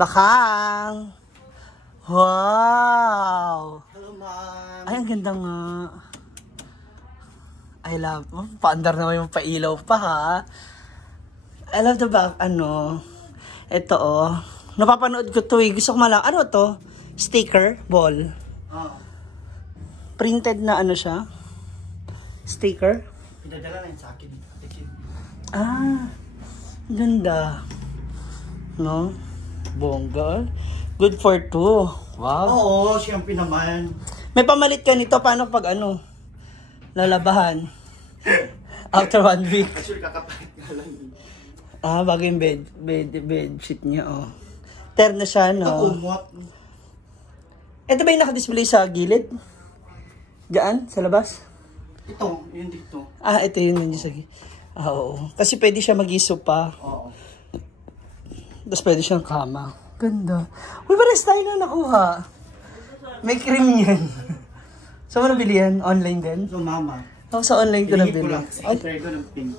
Bakang! Wow! Hello, ma'am. Ay, ang ganda nga. I love, paandar naman yung pailaw pa ha. I love the back, ito napapanood ko to eh. Gusto ko malang, ano to? Sticker, ball. Oh. Printed na siya? Sticker? Pinadala na yun sa akin. Ah, ganda. No? Bongga. Good for two. Wow. Oo, siyempre naman. May pamalit ka nito, paano pag lalabahan? After 1 week. Actually, kakapalit nga lang yun. Ah, bago yung bed sheet niya, Ter na siya, no? Ito, umot. Ito ba yung nakadisplay sa gilid? Diyan, sa labas? Ito, yun dito. Ah, ito yun sa gilid. Ah, oo. Kasi pwede siya mag-iso pa. Oo. Tapos pwede siyang kama. Ganda. Uy, parang style na nakuha. May cream yan. Saan mo nabili yan? Online din? So, mama. Ako sa online ko Pinigit ko nabili. lang. Kasi try ko ng pink.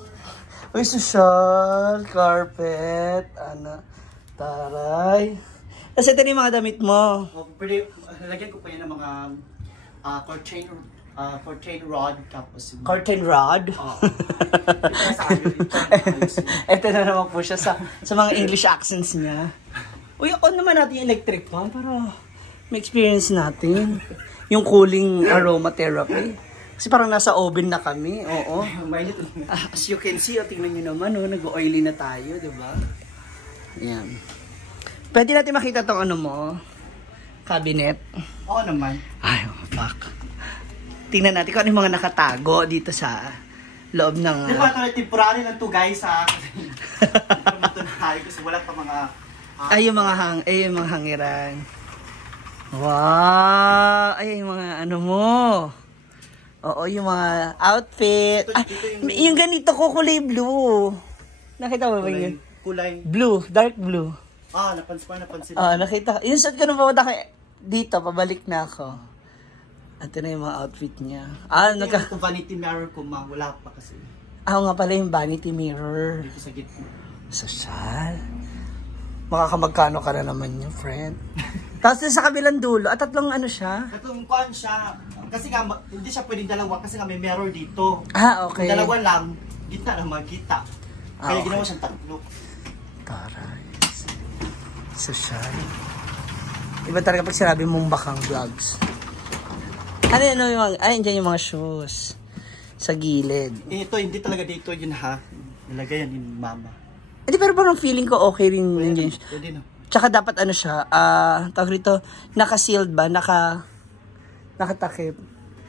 Uy, social, carpet, taray. Tapos ito na yung mga damit mo. Pwede, lagyan ko pa yan ng mga curtain rod. Tapos yung... Curtain rod? Oo. Ito na naman po siya sa mga English accents niya. Uy, on naman natin yung electric fan para may experience natin. Yung cooling aromatherapy. Kasi parang nasa oven na kami, oo. Mainit. As you can see, tingnan nyo naman, nag-oily na tayo, diba? Ayan. Pwede natin makita tong mo, cabinet. Oo naman. Ay, fuck. Tingnan natin kung ano yung mga nakatago dito sa loob ng... Di ba ito na temporary lang to guys ha? Kasi wala pa mga... yung mga hangiran. Wow! Ay, yung mga mo. Oo, yung mga outfit. Yung ganito ko, kulay blue. Nakita mo ba yun? Kulay. Blue, dark blue. Napansin. Nakita. Yung suit ko nung papunta dito, pabalik na ako. Ito na yung mga outfit niya. Yung vanity mirror ko, wala pa kasi. Nga pala yung vanity mirror. Dito sa gitna. Social. Makakamagkano ka na naman yung friend. Tapos sa kabilang dulo, at tatlong siya? Tatlong kuhan siya. Kasi nga, hindi siya pwedeng dalawa kasi nga may mirror dito. Okay. Kung dalawa lang, gitna na magkita. Kaya okay. ginawa siyang tatlo. Taray. Social. Iba talaga pag sinabi mong bakang vlogs. Andyan yung mga shoes. Sa gilid. Ito, hindi talaga dito yun ha. Nilagay yan ni mama. Hindi, pero parang feeling ko okay rin. Pwede na. Tsaka dapat siya, tawag rito, naka-sealed ba? Nakatakip.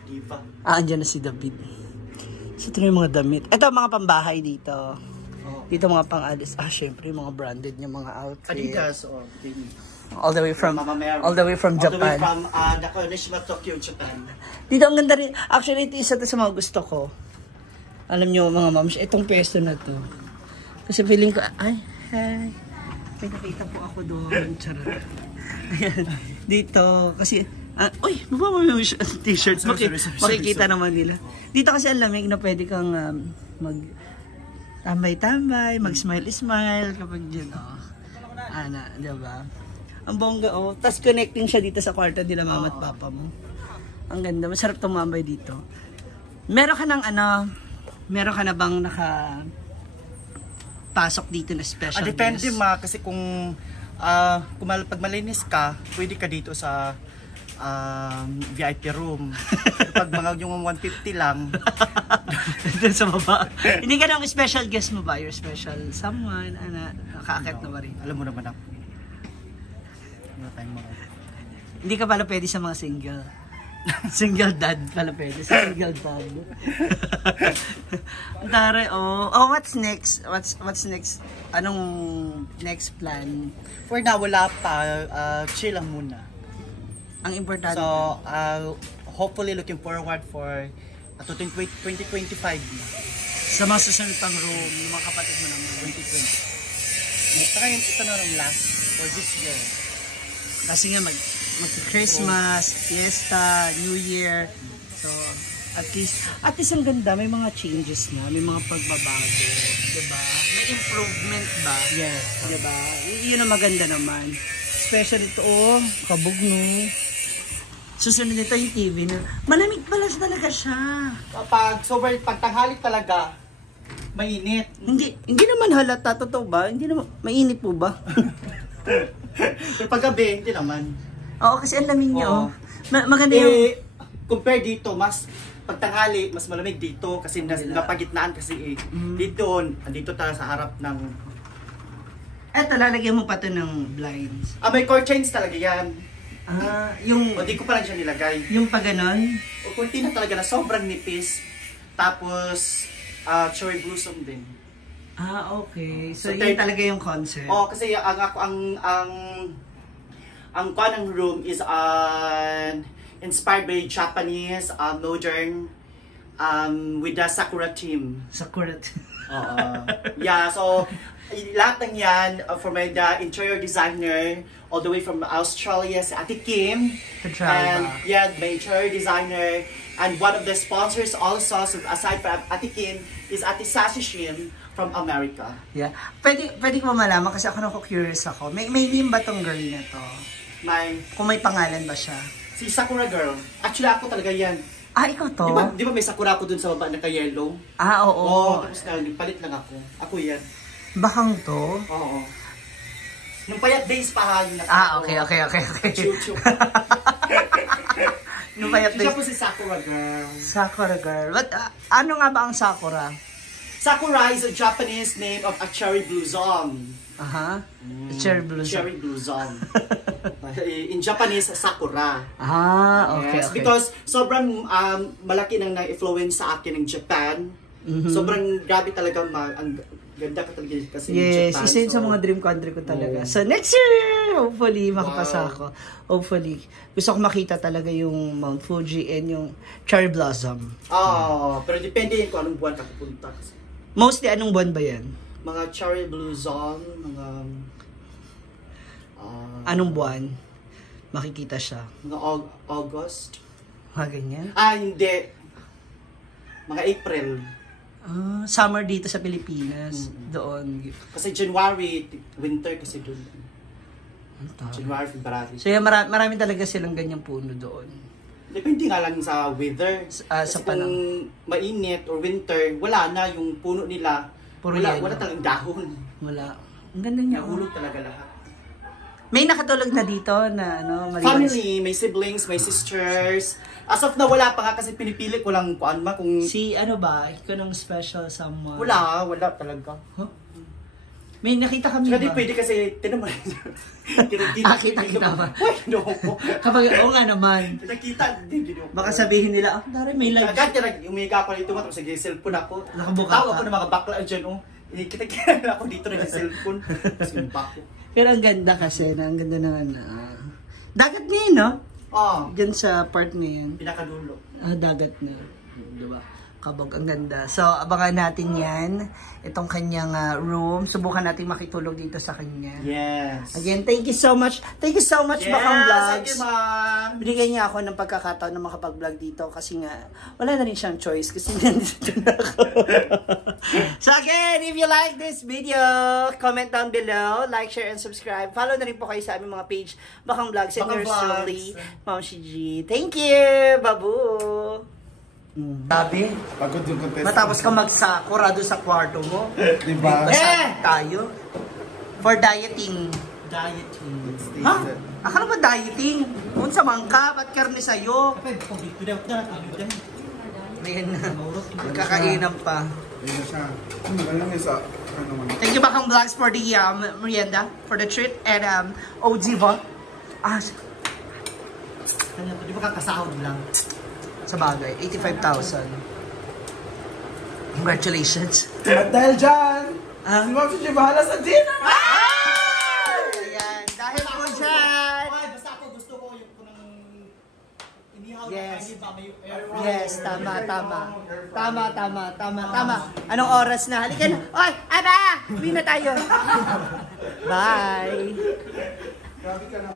Diva. Andyan na si David. So, ito na yung mga damit. Ito, mga pambahay dito. Oh. Dito mga pang-alis. Syempre, mga branded yung mga outfit. Adidas or all the way from Japan. All the way from Nishima, Tokyo, Japan. Dito ang ganda rin. Actually, ito isa sa mga gusto ko. Alam nyo, mga moms, itong pesto na to. Kasi feeling ko, may nakita po ako doon. Charot. Ayan. Dito, kasi, baba mo yung t-shirt. Makikita naman nila. Dito kasi ang lamig na pwede kang tambay-tambay, mag-smile-smile kapag yun, diba? Ang bongga, Tapos connecting siya dito sa kwarto nila mama at papa mo. Ang ganda. Masarap tumambay dito. Meron ka na bang pasok dito na special Depende guest? kasi kung pag malinis ka, pwede ka dito sa VIP room. Pag mga yung 150 lang. Doon sa baba. Hindi ka nang special guest mo ba? Your special someone? Nakaakit na ba rin? Alam mo naman ako. Hindi ka pala pwede sa mga single. Single dad pala pwede. Single dad. Tare, what's next? What's next? Anong next plan? For now, wala pa. Chill lang muna. Ang importante. So, hopefully looking forward for 2025 na. Sa mga susunod pang room, yung mga kapatid mo naman. 2020. Saka ito na ng last for this year. Kasi nga mag-Christmas, fiesta, New Year. So, at least ang ganda, may mga changes na, may mga pagbabago, 'di ba? May improvement ba? Yes. 'Di ba? 'Yun ang maganda naman. special ito, oh. Kabog, no? Susunod nito yung TV na. Malamig pala talaga siya. Pag tanghali talaga, mainit. Hindi naman halata, totoo ba? Hindi naman, mainit po ba? Pero pag gabi, hindi naman. Oo, kasi ang lamig niya, Oo. oh. Maganda yung... Compare dito, mas pag tanghali, mas malamig dito kasi napagitnaan kasi dito talaga sa harap ng... Eto, lalagyan mo pa to ng blinds. may curtains talaga yan. Yung... O di ko pa lang siya nilagay. Yung pa ganon? O kurtina talaga na sobrang nipis. Tapos, cherry blossom din. Okay. So, So, yun talaga yung concept. Kasi ang kanang room is inspired by Japanese modern with the Sakura theme. Sakura. Yeah, so lahat ng yan from the interior designer all the way from Australia, si Ate Kim. And yeah, my interior designer and one of the sponsors also, so aside from Ate Kim, is Ate Sassy Shin from America. Yeah. Pwede ko malaman kasi ako curious ako. May name ba tong girl na to? Kung may pangalan ba siya? Si Sakura Girl. Actually, ako talaga yan. Ikaw to? Di ba may Sakura ko dun sa baba na ka-yellow? Oo. Tapos palit lang ako. Ako yan. Bakang to? Oo. Yung payat days pa ha, yung Okay. Chuchu. Yung payat days. Siya po si Sakura Girl. Sakura Girl. Ano nga ba ang Sakura? Sakura is a Japanese name of a cherry blossom. Cherry blossom. Cherry blossom. In Japanese, Sakura. Okay. Yes, because sobrang malaki nang na-influence sa akin ng Japan. Sobrang grabe talaga ang ganda ka talaga kasi yes, Japan. Isa yun sa mga dream country ko talaga. So next year, hopefully, makapasa ako. Hopefully. Gusto ko makita talaga yung Mount Fuji and yung cherry blossom. Pero depende yun kung anong buwan ka pupunta. Mostly, anong buwan ba yan? Mga cherry blossom, mga... anong buwan? Makikita siya. Mga August. Mga ganyan? Hindi. Mga April. Summer dito sa Pilipinas. Doon. Kasi January, winter kasi doon. January, February. So marami talaga silang ganyang puno doon. Depende nga lang sa weather. Kasi kung mainit or winter, wala na yung puno nila. Wala talagang dahon. Wala. Ang ganda niya. Nahulog talaga lahat. May nakatulog na dito na family, may siblings, may sisters. As of na wala pa nga kasi pinipili ko lang kung si ikaw ng special someone. Wala talaga. May nakita kami ba? Pwede kasi tinamay. Kita ba? Kapag nga naman. Nakita din gino. Baka sabihin nila, dari may live. Agad umiga ako dito tapos sige cellphone ako. Nakabuka tawag ako ng mga bakla diyan Kita ako dito ng cellphone. Simba ko. Pero ang ganda kasi, ang ganda ng dagat niya, no? Diyan sa part na yan. Pinakadulo. Dagat na. Diba? Kabog, ang ganda. So, abangan natin yan. Itong kanyang room. Subukan natin makitulog dito sa kanya. Yes. Again, thank you so much. Thank you so much, Bakang Vlogs. Thank you, ma'am. Binigay niya ako ng pagkakataon na makapag-vlog dito kasi nga, wala na rin siyang choice kasi nandito na ako. So again, if you like this video, comment down below, like, share, and subscribe. Follow na rin po kayo sa aming mga page, Bakang Vlogs, and yours truly, Ma'am Shiji. Thank you! Babu! Sabi, pagod yung contest. matapos ka magsakurado sa kwarto mo. Diba? Tayo. For dieting. Ha? Akala ba dieting? Kung sa mangka, ba't karne sa'yo? Ayan na. Magkakainan pa. Ayun na siya. Walang isa. Thank you, Bakang Vlogs, for the merienda, for the treat, and OG ba? Di ba kakasahod lang? Sa bagay, 85,000. Congratulations. At dahil dyan, si Ma'am Shiji bahala sa dinner! Ayan, dahil po dyan. Basta ako gusto ko yung inihaw Yes. na kanin. Yes, tama. Anong oras na? Halika na. Oy, Aba! Uwi na tayo. Bye. Grabe ka na.